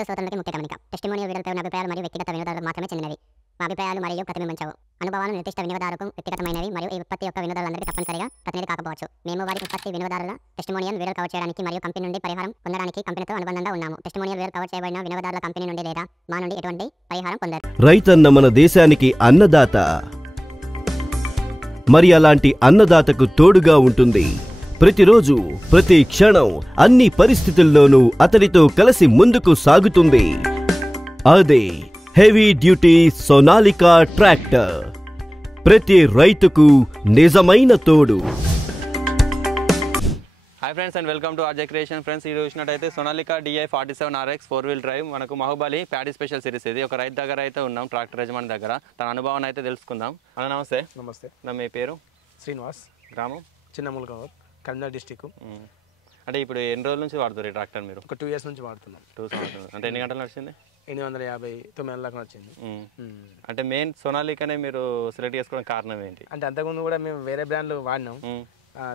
రైతు సోదరులకి ముఖ్య గమనిక. టెస్టిమోనియల్ వీడియోలపై ఉన్న అభిప్రాయాలు మరియు వ్యక్తిగత వినోదాలకు మాత్రమే చెందినవి. మా అభిప్రాయాలు మరియు ప్రతిబింబించవు. అనుభవాలు నిర్దిష్ట వినియోగదారుకు వ్యక్తిగతమైనవి మరియు ఈ ఉత్పత్తి యొక్క వినియోగదారులందరికీ తప్పనిసరిగా ప్రతినిధి కాకపోవచ్చు. మేము వారి ఉత్పత్తి వినియోగదారుల టెస్టిమోనియల్ వీడియోలు కవర్ చేయడానికి మరియు కంపెనీ నుండి పరిహారం పొందడానికి కంపెనీతో అనుబంధంగా ఉన్నాము. టెస్టిమోనియల్ వీడియోలు కవర్ చేయబడిన వినియోగదారుల కంపెనీ నుండి లేదా మా నుండి ఎటువంటి పరిహారం పొందరు. రైతన్న మన దేశానికి అన్నదాత. మరి అలాంటి అన్నదాతకు తోడుగా ఉంటుంది ప్రతిరోజు ప్రతి క్షణం అన్ని పరిస్థితుల్లోనూ అతడితో కలిసి ముందుకు సాగుతుంది. అదే హెవీ డ్యూటీ సోనాలికా ట్రాక్టర్. ప్రతి రైతుకు నిజమైన తోడు. Hi friends and welcome to RJ creation. Friends ఈ చూసినట్టయితే Sonalika DI 47 RX 4-wheel drive మనకు మహుబలి ప్యాడీ స్పెషల్ సిరీస్. ఇది ఒక రైతు దగ్గర అయితే ఉన్నాం, ట్రాక్టర్ యజమాని దగ్గర. తన అనుభవాన్ని అయితే తెలుసుకుందాం. అన్న నమస్తే. నమస్తే. మీ పేరు? శ్రీనివాస్. గ్రామం చిన్నములగవర్, కర్నూలు డిస్టిక్. అంటే ఇప్పుడు ఎన్ని రోజుల నుంచి వాడుతారు ఈ ట్రాక్టర్ మీరు? ఒక 2 years నుంచి వాడుతున్నాం. 2 సంవత్సరాలు. అంటే ఎన్ని గంటలు నడిచింది? 859 దాకా వచ్చింది. అంటే మెయిన్ సోనాలికానే మీరు సెలెక్ట్ చేసుకోవడం కారణం ఏంటి? అంటే అంతకుముందు కూడా మేము వేరే బ్రాండ్లు వాడినాం.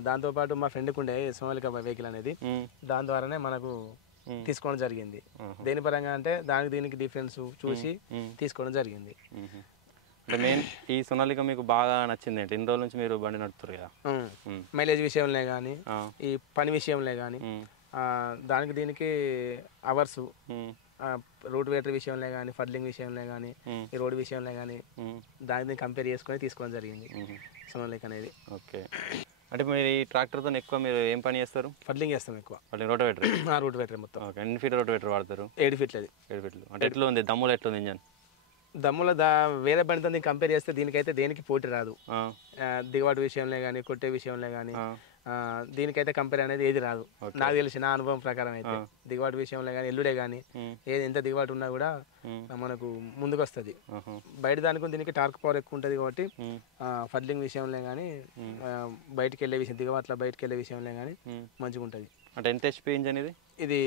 దాంతోపాటు మా ఫ్రెండ్కి ఉండే సోనాలికా వెహికల్ అనేది, దాని ద్వారానే మనకు తీసుకోవడం జరిగింది. దేని పరంగా అంటే దానికి దీనికి డిఫరెన్స్ చూసి తీసుకోవడం జరిగింది. అంటే మెయిన్ ఈ సోనాలికా మీకు బాగా నచ్చింది ఏంటి? ఇన్ని రోజుల నుంచి మీరు బండి నడుపుతారు కదా. మైలేజ్ విషయంలో కానీ, ఈ పని విషయంలో కానీ, దానికి దీనికి అవర్స్, రూట్ వేటర్ విషయంలో కానీ, ఫడ్లింగ్ విషయంలో కానీ, ఈ రోడ్ విషయంలో కానీ దానికి దీన్ని కంపేర్ చేసుకొని తీసుకోవడం జరిగింది సోనాలికా అనేది. ఓకే. అంటే మీరు ఈ ట్రాక్టర్తో ఎక్కువ మీరు ఏం పని చేస్తారు? ఫడ్లింగ్ చేస్తాం ఎక్కువ. ఫడ్లింగ్, రోటోవేటర్. రోటోవేటర్ మొత్తం. ఓకే. ఎన్ని ఫీట్ రోటోవేటర్ వాడతారు? 7 feet అది. 7 feet. అంటే ఎట్లా ఉంది దమ్ములు, ఎట్లా ఉంది ఇంజన్? దమ్ముల వేరే బండితో దీన్ని కంపేర్ చేస్తే దీనికైతే దేనికి పోటీ రాదు. దిగుబాటు విషయంలో కానీ, కొట్టే విషయంలో కానీ దీనికైతే కంపేర్ అనేది ఏది రాదు. నాకు తెలిసి నా అనుభవం ప్రకారం అయితే దిగుబాటు విషయంలో కానీ, ఎల్లుడే కానీ ఏది ఎంత దిగుబాటు ఉన్నా కూడా మనకు ముందుకు వస్తుంది. బయట దానికి దీనికి టార్క్ పవర్ ఎక్కువ ఉంటుంది కాబట్టి ఫడ్లింగ్ విషయంలో కానీ, బయటకు వెళ్ళే విషయం, దిగుబాట్ల బయటకు వెళ్ళే విషయంలో కానీ మంచిగా ఉంటుంది. అంటే ఎంత HP ఇంజన్ ఇది? ఇది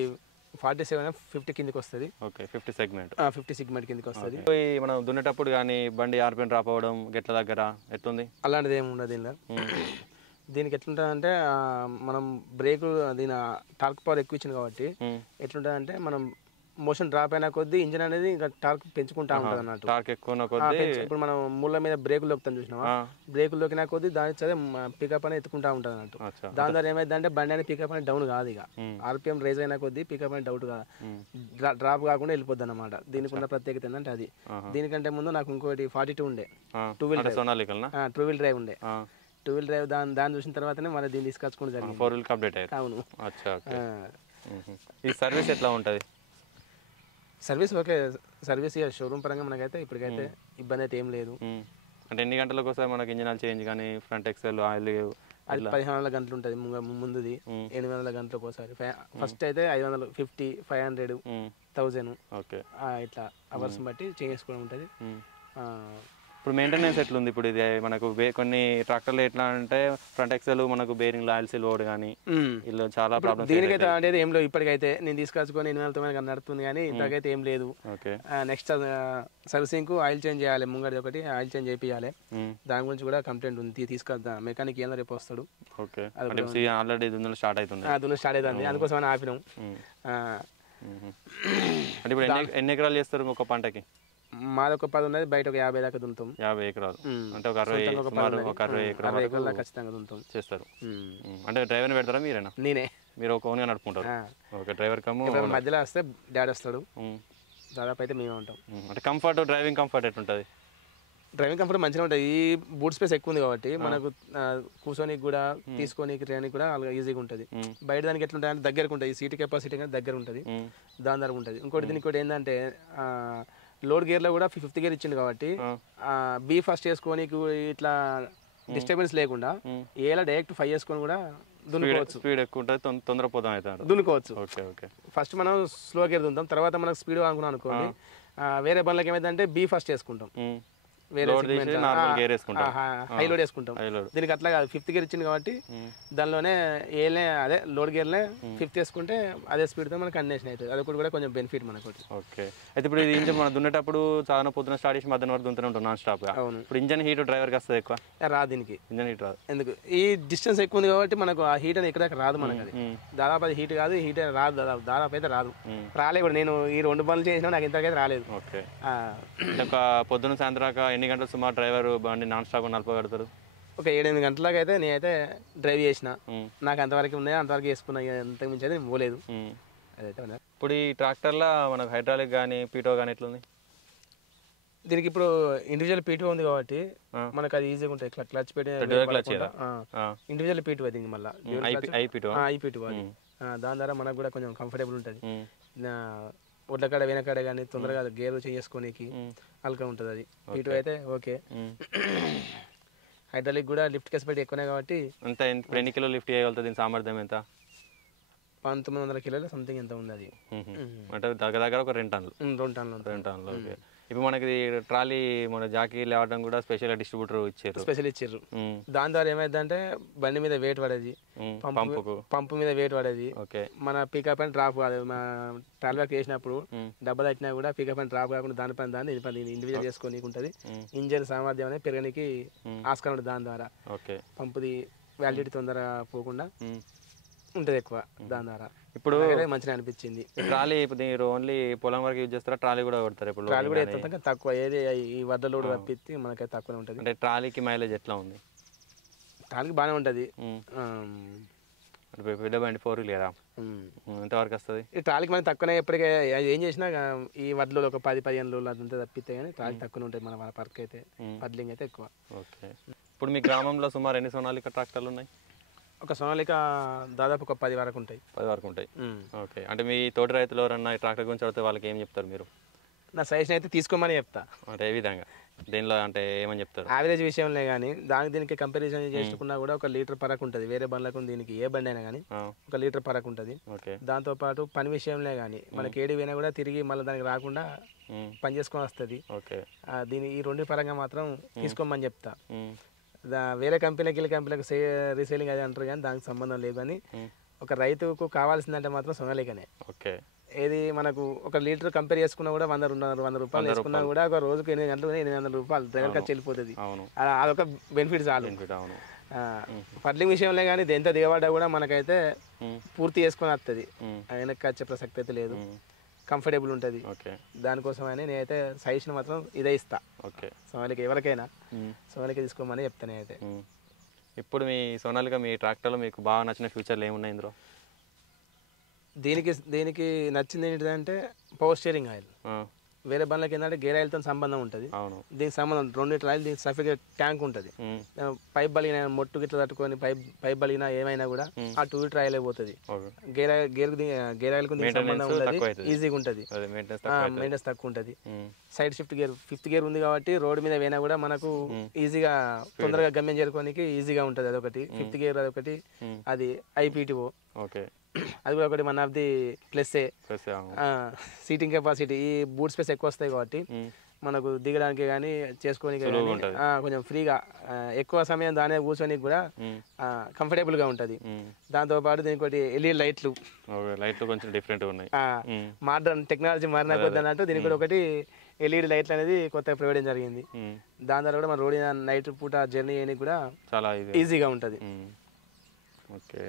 47-50 కిందకి వస్తుంది. ఓకే. 50 సెగ్మెంట్. 50 సెగ్మెంట్ కిందకి వస్తుంది. మనం దున్నేటప్పుడు కానీ బండి RPM డ్రాప్ అవ్వడం గెట్ల దగ్గర ఎట్లుంది? అలాంటిది ఏమి ఉండదు దీనిలో. దీనికి ఎట్లుంటుంది అంటే మనం బ్రేకు దీని టార్క్ పవర్ ఎక్కువ ఇచ్చింది కాబట్టి ఎట్లుంటుంది అంటే మనం మోషన్ డ్రాప్ అయిన కొద్దీ ఇంజిన్ అనేది ఇంకా టార్క్ పెంచుకుంటా ఉంటుంది అన్నట్టు. టార్క్ ఎక్కువ కొద్దీ ఇప్పుడు మనం ముళ్ళ మీద బ్రేకులు దొక్కుతాం చూసినావా, బ్రేకులు దొక్కిన కొద్దీ దాని చదివే పికప్ అనేది ఎత్తుకుంటా ఉంటుంది అన్నట్టు. దాని ద్వారా ఏమైంది అంటే బండి అనేది పికప్ అనేది డౌన్ కాదు. ఇక RPM రేజ్ అయిన కొద్దీ పికప్ అనేది డౌట్ కాదు, డ్రాప్ కాకుండా వెళ్ళిపోద్ది అన్నమాట. దీనికి ఉన్న ప్రత్యేకత ఏంటంటే అది. దీనికంటే ముందు నాకు ఇంకోటి 42 ఉండే, 2-wheel డ్రైవ్ ఉండే. 2-wheel డ్రైవ్ దాన్ని చూసిన తర్వాతనే మళ్ళీ దీన్ని తీసుకొచ్చుకుంటూ జరిగింది. 4-wheel అప్డేట్ అయ్యారు. అవును. ఈ సర్వీస్ ఎట్లా ఉంటుంది? Service okay. సర్వీస్ షోరూమ్ పరంగా మనకైతే ఇప్పటికైతే ఇబ్బంది అయితే ఏం లేదు. అంటే ఎన్ని గంటలకు వస్తాయి మనకి ఇంజిన్ చేంజ్ కానీ, ఫ్రంట్ ఎక్సెల్ ఆయిల్? అది 1500 గంటలు ఉంటుంది ముందుది, 800 గంటలకు ఒకసారి. ఫస్ట్ అయితే 550, 500, 1000 ఇట్లా అవర్స్ బట్టి చేంజ్ చేసుకోవడం ఉంటుంది. ఇప్పుడు మెయింటెనెన్స్ ఎట్లుంది? ఇప్పుడు ఇది మనకు కొన్ని ట్రాక్టర్లు ఎట్లా అంటే ఫ్రంట్ ఎక్సెల్ మనకు బేరింగ్ ఆయిల్ సీల్ ఓడ్ కానీ ఇలా చాలా ప్రాబ్లమ్స్. దీనికైతే అనేది ఏం లేదు. ఇప్పటికైతే నేను తీసుకొచ్చుకొని 800 నడుతుంది కానీ ఇంతకైతే ఏం లేదు. నెక్స్ట్ సర్వీసింగ్ కు ఆయిల్ చేంజ్ చేయాలి, ముంగడి ఒకటి ఆయిల్ చేంజ్ చేయాలి. దాని గురించి కూడా కంప్లైంట్ ఉంది, తీసుకొద్దా మెకానిక్ ఏమో రేపు వస్తాడు. ఆల్రెడీ దున్నులు స్టార్ట్ అవుతుంది. అందుకోసం ఆపినాం. అంటే ఇప్పుడు ఎన్ని ఎకరాలు చేస్తారు ఒక పంటకి? మాది ఒక 10 ఉన్నది, బయట ఒక 50 దాకా దున్నుతాం. 50 ఎకరాలు అంటే ఒక 60 ఎకరాలు ఖచ్చితంగా దున్నుతాం చేస్తారు. అంటే డ్రైవర్ని పెడతారా మీరేనా? నేనే. మీరు ఒక ఓన్గా నడుపుకుంటారు? ఓకే. డ్రైవర్ మధ్యలో వస్తే డాడీ వస్తాడు, దాదాపు అయితే మేమే ఉంటాం. అంటే కంఫర్ట్, డ్రైవింగ్ కంఫర్ట్ ఎట్లుంటుంది? డ్రైవింగ్ కంఫర్ట్ మంచిగా ఉంటుంది. ఈ బూట్ స్పేస్ ఎక్కువ ఉంది కాబట్టి మనకు కూర్చోనికి కూడా, తీసుకోనికి, ట్రైన్కి కూడా ఈజీగా ఉంటుంది. బయట దానికి ఎట్లుంటుంది అంటే దగ్గరకు ఉంటుంది, సీట్ కెపాసిటీ దగ్గర ఉంటుంది, దాని దగ్గర ఉంటుంది. ఇంకోటి దీనికి కూడా ఏంటంటే లోడ్ గేర్లో కూడా 5th గేర్ ఇచ్చింది కాబట్టి బీ ఫస్ట్ చేసుకొని ఇట్లా డిస్టర్బెన్స్ లేకుండా ఏలా డైరెక్ట్ 5 చేసుకొని కూడా దున్నుకోవచ్చు. స్పీడ్ ఎక్కువ ఉంటుంది, తొందరపోతాం అయితే దున్నుకోవచ్చు. ఓకే. ఫస్ట్ మనం స్లో గేర్ దున్నుతాం, తర్వాత మనకు స్పీడ్ అనుకున్నాం అనుకోండి, వేరే బండ్లకి ఏమైందంటే బీ ఫస్ట్ చేసుకుంటాం. వేరే లోడ్ తీసి నార్మల్ గేర్ వేసుకుంటాం, హై లోడ్ వేసుకుంటాం. దీనికి అట్లా కాదు, 5th గేర్ ఇచ్చింది కాబట్టి దానిలోనే ఏలే అదే లోడ్ గేర్లే 5th వేసుకుంటే అదే స్పీడ్తో మనకి కండిషన్ అవుతుంది. అది కూడా కొంచెం బెనిఫిట్ మనకు. ఓకే. అయితే ఇప్పుడు ఇది ఇంజన్ మనం దున్నేటప్పుడు చాలా పొద్దున స్టార్ట్ చేసి మధ్యాహ్నం వరకు దున్నుతూనే ఉంటాం నాన్ స్టాప్. అవును. ఇప్పుడు ఇంజన్ హీట్ డ్రైవర్కి వస్తుంది ఎక్కువ రాదు, దీనికి ఇంజన్ హీట్ రాదు. ఎందుకు, ఈ డిస్టెన్స్ ఎక్కువ ఉంది కాబట్టి మనకు ఆ హీట్ అనేది ఇక్కడ రాదు మనకి. అది దాదాపు అది హీట్ కాదు, హీట్ రాదు, దాదాపు అయితే రాదు, రాలేదు కూడా. నేను ఈ 2 పనులు చేసినా నాకు ఇంతకైతే రాలేదు. ఓకే. ఒక పొద్దున సాయంత్రం ఎన్ని గంటలు సుమారు డ్రైవర్ బండి నాన్ స్టాప్ నడపగలుగుతారు? ఒక 7-8 గంటలకు అయితే నేనైతే డ్రైవ్ చేసిన. నాకు అంతవరకు ఉన్నాయి, అంతవరకు వేసుకున్నా, అంతకు మించి అయితే పోలేదు. అదైతే ఇప్పుడు ఈ ట్రాక్టర్లో మనకు హైడ్రాలిక్ కానీ పీటో కానీ ఎట్లుంది? దీనికి ఇప్పుడు ఇండివిజువల్ పీటీఓ ఉంది కాబట్టి మనకు అది ఈజీగా ఉంటాయి. క్లచ్ పెట్టి ఇండివిజువల్ పీటీఓ అది మళ్ళీ ఐపీటీఓ అది. దాని ద్వారా మనకు కూడా కొంచెం కంఫర్టబుల్ ఉంటుంది. ఒడ్లకాడ వెనకాడ కానీ తొందరగా గేర్ చేసుకోనికి అల్కా ఉంటుంది. అది పీటీఓ అయితే ఓకే. హైడ్రాలిక్ కూడా లిఫ్ట్ కెపాసిటీ ఎక్కువనే కాబట్టి అంత ఎన్ని కిలో లిఫ్ట్ చేయగలుగుతుంది? సామర్థ్యం ఎంత? 1900 కిలోల సంథింగ్ ఎంత ఉంది అది. అంటే దగ్గర ఒక 2 టన్నులు. 2 టన్నులు. ఓకే. ఇప్పుడు మనకి ట్రాలీ మన జాకీ లేవడం కూడా స్పెషల్ డిస్ట్రిబ్యూటర్ ఇచ్చారు. దాని ద్వారా ఏమైందంటే బండి మీద వెయిట్ పడేది, పంపు మీద వెయిట్ పడేది. మన పికప్ అండ్ డ్రాప్ కాదు, మన ట్రాల్ బ్యాక్ వేసినప్పుడు డబ్బులు వచ్చినా కూడా పికప్ అండ్ డ్రాప్ కాకుండా దాన్ని ఇండివిజువల్ చేసుకోనికి ఉంటుంది. ఇంజన్ సామర్థ్యం అనేది పెరగడానికి ఆస్కారం ఉంటుంది. దాని ద్వారా పంపుది వ్యాలిడిటీ తొందరగా పోకుండా ఉంటుంది ఎక్కువ. దాని ద్వారా ఇప్పుడు మంచిగా అనిపించింది. ట్రాలీ ఇప్పుడు ఓన్లీ పొలం వరకు యూజ్ చేస్తారా? ట్రాలీ కూడా కొడతారు? ఇప్పుడు ట్రాలీ కూడా ఎత్తే తక్కువ, ఏది ఈ వడ్ల లోడ్ తప్పిస్తే మనకైతే తక్కువనే ఉంటుంది. అంటే ట్రాలీకి మైలేజ్ ఎట్లా ఉంది? ట్రాలీకి బాగానే ఉంటుంది. పెద్ద బండి 4 వీలర్ కదా, ఎంతవరకు వస్తుంది? ఈ ట్రాలీకి మనం తక్కువనే, ఎప్పటికే ఏం చేసినా ఈ వడ్లలో ఒక 10-15 రోజులు అదంతా తప్పితే కానీ ట్రాలీ తక్కువనే ఉంటుంది. మన పర్క్ అయితే పడ్లింగ్ అయితే ఎక్కువ. ఓకే. ఇప్పుడు మీ గ్రామంలో సుమారు ఎన్ని సోనాలికా ట్రాక్టర్లు ఉన్నాయి? ఒక సోనాలిక దాదాపు ఒక 10 వరకు ఉంటాయి. 10 వరకు ఉంటాయి. ఓకే. అంటే మీ తోటి రైతులు ఎవరన్నా ఈ ట్రాక్టర్ గురించి అడిగితే వాళ్ళకి ఏం చెప్తారు మీరు? నా సజెషన్ అయితే తీసుకోమని చెప్తా. అంటే ఏ విధంగా, దేనిలో అంటే ఏమని చెప్తారు? యావరేజ్ విషయంలో కానీ దీనికి కంపారిజన్ చేసుకున్నా కూడా 1 లీటర్ పరకు ఉంటుంది. వేరే బండ్లకు దీనికి ఏ బండి అయినా కానీ 1 లీటర్ పరకు ఉంటుంది. దాంతోపాటు పని విషయంలో కానీ మనకి ఏడి పోయినా కూడా తిరిగి మళ్ళీ దానికి రాకుండా పని చేసుకొని వస్తుంది. దీని ఈ 2 పరంగా మాత్రం తీసుకోమని చెప్తా. వేరే కంపెనీకి రీసేలింగ్ అది అంటారు కానీ దానికి సంబంధం లేదు. కానీ ఒక రైతుకు కావాల్సిందంటే మాత్రం సోనాలికనే. ఓకే. ఏది మనకు 1 లీటర్ కంపేర్ చేసుకున్నా కూడా 100 రూపాయలు వేసుకున్నా కూడా ఒక రోజుకు 8 గంటలు 800 రూపాయలు డ్రైవర్ ఖర్చు వెళ్ళిపోతుంది. అదొక బెనిఫిట్ చాలు. పడ్లింగ్ విషయంలో కానీ ఎంత దిగబడ్డా కూడా మనకైతే పూర్తి చేసుకొని వస్తుంది. వెనక్కి వచ్చే ప్రసక్తి అయితే లేదు, కంఫర్టబుల్ ఉంటుంది. దానికోసం అని నేనైతే సజెషన్ మాత్రం ఇదే ఇస్తా. సోనాలిక ఎవరికైనా సోనాలిక తీసుకోమని చెప్తాను నేనైతే. ఇప్పుడు మీ సోనాలిక మీ ట్రాక్టర్లో మీకు బాగా నచ్చిన ఫ్యూచర్లు ఏమున్నాయి ఇందులో? దీనికి నచ్చింది ఏంటంటే పవర్ స్టీరింగ్ ఆయిల్. వేరే బండ్లకి ఏంటంటే గేర్ ఆయిల్తో సంబంధం ఉంటుంది. దీనికి సంబంధం 2 లీటర్ ఆయిల్, దీనికి సఫికేట్ ట్యాంక్ ఉంటుంది. పైప్ బలిగిన మొట్టు గిట్ల తట్టుకొని పైప్ బలిగిన ఏమైనా కూడా ఆ 2 లీటర్ ఆయిల్ అయిపోతుంది. గేర్ ఆయిల్ సంబంధం ఉండదు, ఈజీగా ఉంటుంది, మెయింటెనెన్స్ తక్కువ ఉంటుంది. Side shift gear 5th gear ఉంది కాబట్టి రోడ్ మీద పోయినా కూడా మనకు ఈజీగా తొందరగా గమ్యం చేరుకోనికి ఈజీగా ఉంటుంది. అదొకటి 5th గేర్. అదొకటి అది ఐపీటీఓ. అది కూడా ఒకటి వన్ ఆఫ్ ది ప్లస్సే. సీటింగ్ కెపాసిటీ, ఈ బూట్ స్పేస్ ఎక్కువ వస్తాయి కాబట్టి మనకు దిగడానికి కానీ చేసుకోనికి కొంచెం ఫ్రీగా ఎక్కువ సమయం దానే కూర్చొని కూడా కంఫర్టబుల్ గా ఉంటుంది. దాంతోపాటు దీనికి ఒకటి ఎల్ఈడి లైట్లు కొంచెం డిఫరెంట్ ఉన్నాయి. మోడర్న్ టెక్నాలజీ మారిన కొద్ది అన్నట్టు దీనికి కూడా ఒకటి ఎల్ఈడి లైట్లు అనేది కొత్తగా ప్రొవైడ్ జరిగింది. దాని ద్వారా కూడా మన రోడ్ నైట్ పూట జర్నీ చేయడానికి కూడా చాలా ఈజీగా ఉంటుంది. ఓకే.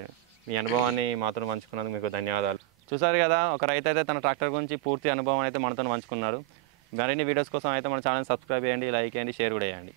మీ అనుభవాన్ని మాతో పంచుకున్నందుకు మీకు ధన్యవాదాలు. చూసారు కదా, ఒక రైతు అయితే తన ట్రాక్టర్ గురించి పూర్తి అనుభవం అయితే మనతో పంచుకున్నారు. మరిన్ని వీడియోస్ కోసం అయితే మన ఛానల్ సబ్స్క్రైబ్ చేయండి, లైక్ చేయండి, షేర్ కూడా చేయండి.